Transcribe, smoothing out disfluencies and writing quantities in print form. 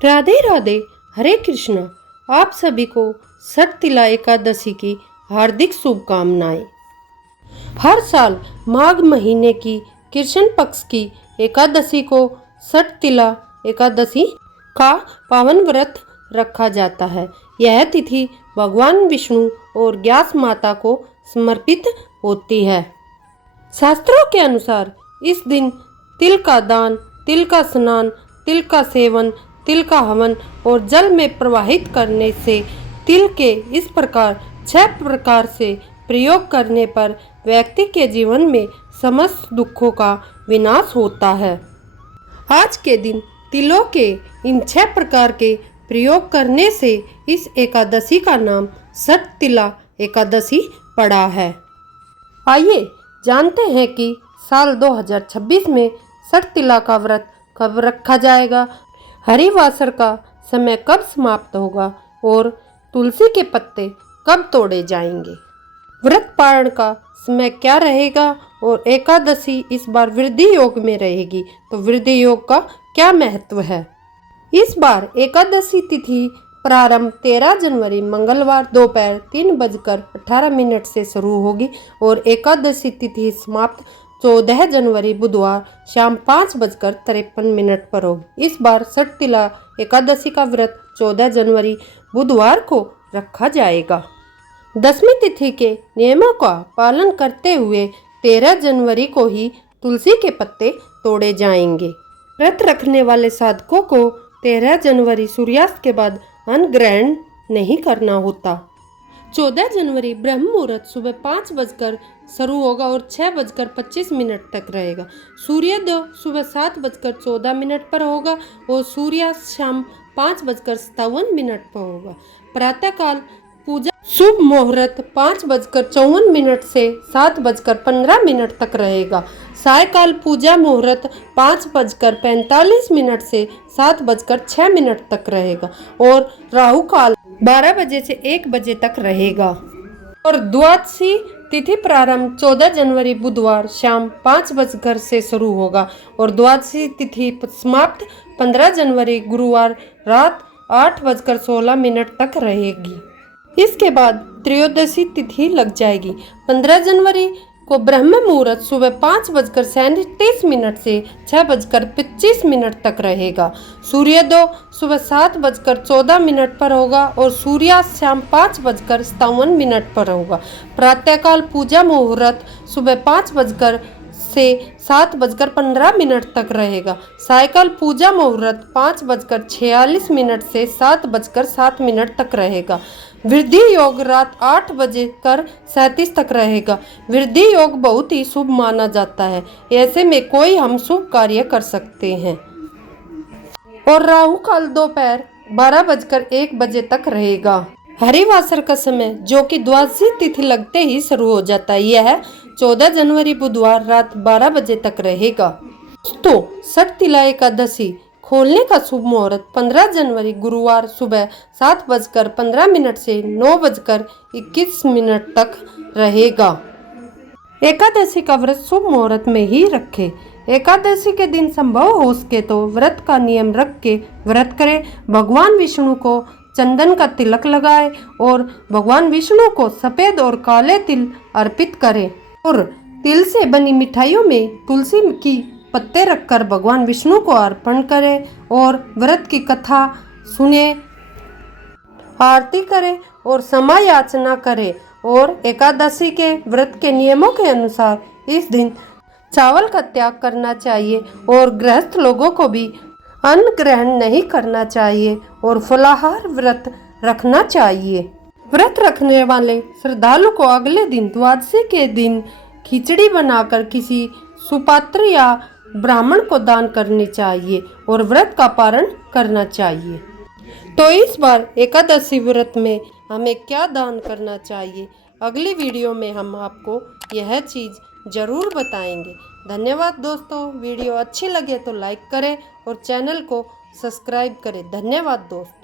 राधे राधे। हरे कृष्णा। आप सभी को सटतिला एकादशी की हार्दिक शुभकामनाएं। हर साल माघ महीने की कृष्ण पक्ष की एकादशी को सटतिला एकादशी का पावन व्रत रखा जाता है। यह तिथि भगवान विष्णु और व्यास माता को समर्पित होती है। शास्त्रों के अनुसार इस दिन तिल का दान, तिल का स्नान, तिल का सेवन, तिल का हवन और जल में प्रवाहित करने से तिल के इस प्रकार 6 प्रकार से प्रयोग करने पर व्यक्ति के जीवन में समस्त दुखों का विनाश होता है। आज के दिन तिलों के इन 6 प्रकार के प्रयोग करने से इस एकादशी का नाम सटतिला एकादशी पड़ा है। आइए जानते हैं कि साल 2026 में सटतिला का व्रत कब रखा जाएगा, हरिवासर का समय कब समाप्त होगा और तुलसी के पत्ते कब तोड़े जाएंगे, व्रत पारण का समय क्या रहेगा और एकादशी इस बार वृद्धि योग में रहेगी तो वृद्धि योग का क्या महत्व है। इस बार एकादशी तिथि प्रारंभ 13 जनवरी मंगलवार दोपहर 3:18 से शुरू होगी और एकादशी तिथि समाप्त 14 जनवरी बुधवार शाम 5:53 पर होगी। इस बार सटतिला एकादशी का व्रत 14 जनवरी बुधवार को रखा जाएगा। दसवीं तिथि के नियमों का पालन करते हुए 13 जनवरी को ही तुलसी के पत्ते तोड़े जाएंगे। व्रत रखने वाले साधकों को 13 जनवरी सूर्यास्त के बाद अन्न ग्रहण नहीं करना होता। 14 जनवरी ब्रह्म मुहूर्त सुबह 5 बजकर शुरू होगा और 6:25 तक रहेगा। सूर्योदय सुबह 7:14 पर होगा और सूर्यास्त शाम 5:57 पर होगा। प्रातःकाल पूजा शुभ मुहूर्त 5:54 से 7:15 तक रहेगा। सायकाल पूजा मुहूर्त 5:45 से 7:06 तक रहेगा और राहु काल 12 बजे से 1 बजे तक रहेगा। और द्वादशी तिथि प्रारंभ 14 जनवरी बुधवार शाम 5 बजकर से शुरू होगा और द्वादशी तिथि समाप्त 15 जनवरी गुरुवार रात 8:16 तक रहेगी। इसके बाद त्रयोदशी तिथि लग जाएगी। 15 जनवरी को ब्रह्म मुहूर्त सुबह 5:37 से 6:25 तक रहेगा। सूर्योदय सुबह 7:14 पर होगा और सूर्यास्त शाम 5:57 पर होगा। प्रातःकाल पूजा मुहूर्त सुबह 5 बजकर से 7:15 तक रहेगा। सायकाल पूजा मुहूर्त 5:46 से 7:07 तक रहेगा। वृद्धि योग रात 8:37 तक रहेगा। वृद्धि योग बहुत ही शुभ माना जाता है, ऐसे में कोई हम शुभ कार्य कर सकते हैं। और राहु काल दोपहर 12:01 तक रहेगा। हरिवासर का समय जो कि द्वादशी तिथि लगते ही शुरू हो जाता है, यह 14 जनवरी बुधवार रात 12 बजे तक रहेगा। तो सटतिला एकादशी खोलने का शुभ मुहूर्त 15 जनवरी गुरुवार सुबह 7:15 से 9:21 तक रहेगा। एकादशी का व्रत शुभ मुहूर्त में ही रखें। एकादशी के दिन संभव हो सके तो व्रत का नियम रख के व्रत करें। भगवान विष्णु को चंदन का तिलक लगाएं और भगवान विष्णु को सफेद और काले तिल अर्पित करें और तिल से बनी मिठाइयों में तुलसी की पत्ते रखकर भगवान विष्णु को अर्पण करें और व्रत की कथा सुने, आरती करें और समय याचना करें। और एकादशी के व्रत के नियमों के अनुसार इस दिन चावल का त्याग करना चाहिए और गृहस्थ लोगों को भी अन्न ग्रहण नहीं करना चाहिए और फलाहार व्रत रखना चाहिए। व्रत रखने वाले श्रद्धालु को अगले दिन द्वादशी के दिन खिचड़ी बनाकर किसी सुपात्र या ब्राह्मण को दान करनी चाहिए और व्रत का पारण करना चाहिए। तो इस बार एकादशी व्रत में हमें क्या दान करना चाहिए, अगली वीडियो में हम आपको यह चीज़ ज़रूर बताएंगे। धन्यवाद दोस्तों। वीडियो अच्छी लगे तो लाइक करें और चैनल को सब्सक्राइब करें। धन्यवाद दोस्तों।